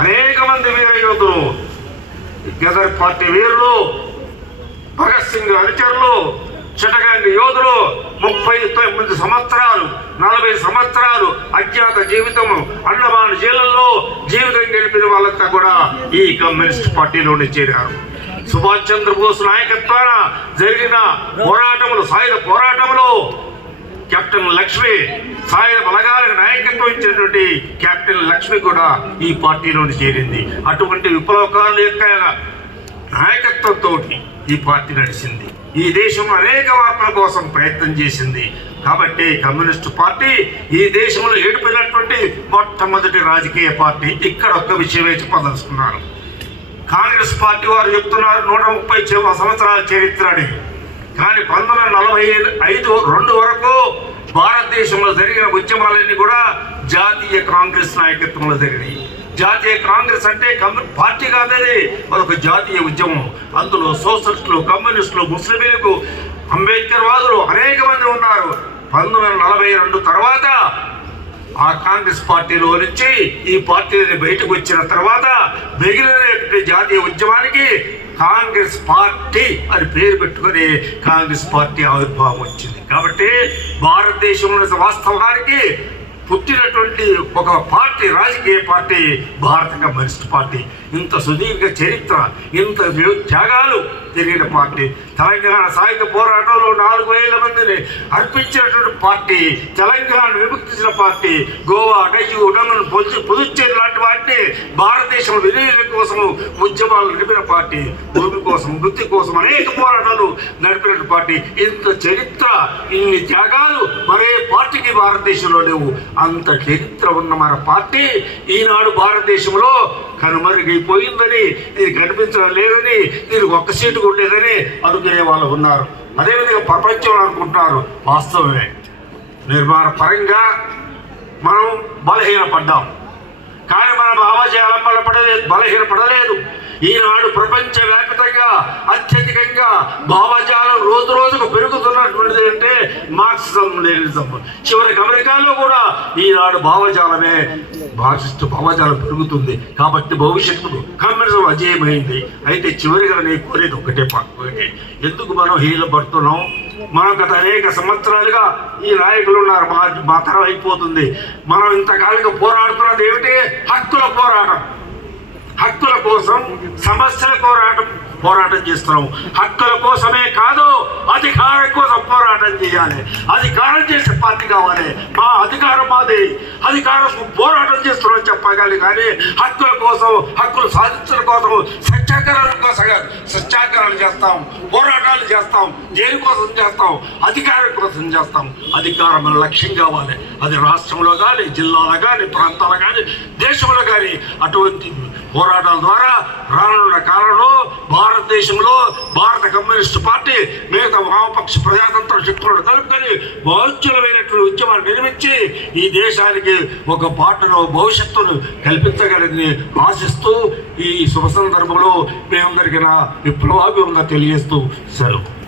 అనేక మంది వీర యోధులు గదర్ పార్టీ వీరులు భగత్ సింగ్ అనుచరులు చిటగాంగ్ యోధులు ముప్పై తొమ్మిది సంవత్సరాలు నలభై సంవత్సరాలు అజ్ఞాత జీవితం అండమాన్ జైలుల్లో జీవితం గడిపిన వాళ్ళంతా కూడా ఈ కమ్యూనిస్ట్ పార్టీలోనే చేరారు. సుభాష్ చంద్రబోస్ నాయకత్వాన జరిగిన పోరాటములు సాయుధ పోరాటములు కెప్టెన్ లక్ష్మి సాయుధ బలగాలకు నాయకత్వం ఇచ్చినటువంటి కెప్టెన్ లక్ష్మి కూడా ఈ పార్టీలోని చేరింది. అటువంటి విప్లవకారుల యొక్క నాయకత్వంతో ఈ పార్టీ నడిచింది. ఈ దేశం అనేక మార్పుల కోసం ప్రయత్నం చేసింది. కాబట్టి కమ్యూనిస్టు పార్టీ ఈ దేశంలో ఏడుపోయినటువంటి మొట్టమొదటి రాజకీయ పార్టీ ఇక్కడ ఒక్క విషయమే చెప్పదలుచుకున్నారు కాంగ్రెస్ పార్టీ వారు చెప్తున్నారు నూట ముప్పై సంవత్సరాల చరిత్ర అని కానీ పంతొమ్మిది వందల నలభై ఐదు రెండు వరకు భారతదేశంలో జరిగిన ఉద్యమాలన్నీ కూడా జాతీయ కాంగ్రెస్ నాయకత్వంలో జరిగినాయి. జాతీయ కాంగ్రెస్ అంటే కమ్యూ పార్టీ కాదది మరొక జాతీయ ఉద్యమం. అందులో సోషలిస్టులు కమ్యూనిస్టులు ముస్లింలకు అంబేద్కర్ వాదులు అనేక మంది ఉన్నారు. పంతొమ్మిది వందల నలభై రెండు తర్వాత ఆ కాంగ్రెస్ పార్టీలో నుంచి ఈ పార్టీ బయటకు వచ్చిన తర్వాత మిగిలిన జాతీయ ఉద్యమానికి కాంగ్రెస్ పార్టీ అని పేరు పెట్టుకొని కాంగ్రెస్ పార్టీ ఆవిర్భావం వచ్చింది. కాబట్టి భారతదేశంలో వాస్తవానికి పుట్టినటువంటి ఒక పార్టీ రాజకీయ పార్టీ భారత కమ్యూనిస్ట్ పార్టీ. ఇంత సుదీర్ఘ చరిత్ర ఇంత త్యాగాలు జరిగిన పార్టీ. తెలంగాణ సాయుధ పోరాటంలో నాలుగు వేల మందిని అర్పించినటువంటి పార్టీ తెలంగాణ విముక్తించిన పార్టీ గోవా డయ్యు ఉడమను పొద్దు పుదుచ్చేరి లాంటి వాటిని భారతదేశం విలీనం కోసం ఉద్యమాలు నడిపిన పార్టీ. భూమి కోసం వృత్తి కోసం అనేక పోరాటాలు నడిపిన పార్టీ. ఇంత చరిత్ర ఇన్ని త్యాగాలు మరి భారతదేశంలో లేవు. అంత చరిత్ర ఉన్న మన పార్టీ ఈనాడు భారతదేశంలో కనుమరుగైపోయిందని ఇది కనిపించడం లేదని దీనికి ఒక్క సీటు కూడా లేదని అనుకునే వాళ్ళు ఉన్నారు. అదేవిధంగా ప్రపంచంలో అనుకుంటున్నారు వాస్తవమే. నిర్మాణ పరంగా మనం బలహీనపడ్డాం. కానీ మన భావజాలం బలపడలేదు బలహీనపడలేదు. ఈనాడు ప్రపంచవ్యాప్తంగా అత్యధికంగా భావజాలం రోజు రోజుకు పెరుగుతున్నటువంటిది అంటే మార్క్సిజం లెనిజం చివరికి అమెరికాలో కూడా ఈనాడు భావజాలమే మార్క్సిస్ట్ భావజాలం పెరుగుతుంది. కాబట్టి భవిష్యత్తులో కమ్యూనిజం అజేయమైంది. అయితే చివరిగా నేను కోరేది ఒకటే ఒకటే. ఎందుకు మనం హీలు పడుతున్నాం? మనం గత అనేక సంవత్సరాలుగా ఈ నాయకులు ఉన్నారు మా మా తరం అయిపోతుంది. మనం ఇంతకాలంగా పోరాడుతున్నది ఏమిటి? హక్కుల పోరాటం. హక్కుల కోసం సమస్యల పోరాటం. పోరాటం చేస్తున్నాము హక్కుల కోసమే కాదు అధికారం కోసం పోరాటం చేయాలి. అధికారం చేసే పార్టీ కావాలి. మా అధికారం మాది. అధికారం పోరాటం చేస్తున్నాం చెప్పగాలి కానీ హక్కుల కోసం హక్కులు సాధించడం కోసం సత్యాగ్రహాల కోసం సత్యాగ్రహాలు చేస్తాం పోరాటాలు చేస్తాం దేనికోసం చేస్తాం? అధికారం కోసం చేస్తాం. అధికారం మన లక్ష్యం కావాలి. అది రాష్ట్రంలో కానీ జిల్లాలో కానీ ప్రాంతాలు కానీ దేశంలో కానీ అటువంటి పోరాటాల ద్వారా రానున్న కాలంలో భారతదేశంలో భారత కమ్యూనిస్ట్ పార్టీ మిగతా వామపక్ష ప్రజాతంత్ర శక్తులను కలుపుకొని బాధ్యులమైనటువంటి ఉద్యమాలు నిర్మించి ఈ దేశానికి ఒక పాటను భవిష్యత్తును కల్పించగలని ఆశిస్తూ ఈ శుభ సందర్భంలో మేమందరికీ నా విప్లవాభివంగా తెలియజేస్తూ సెలవు.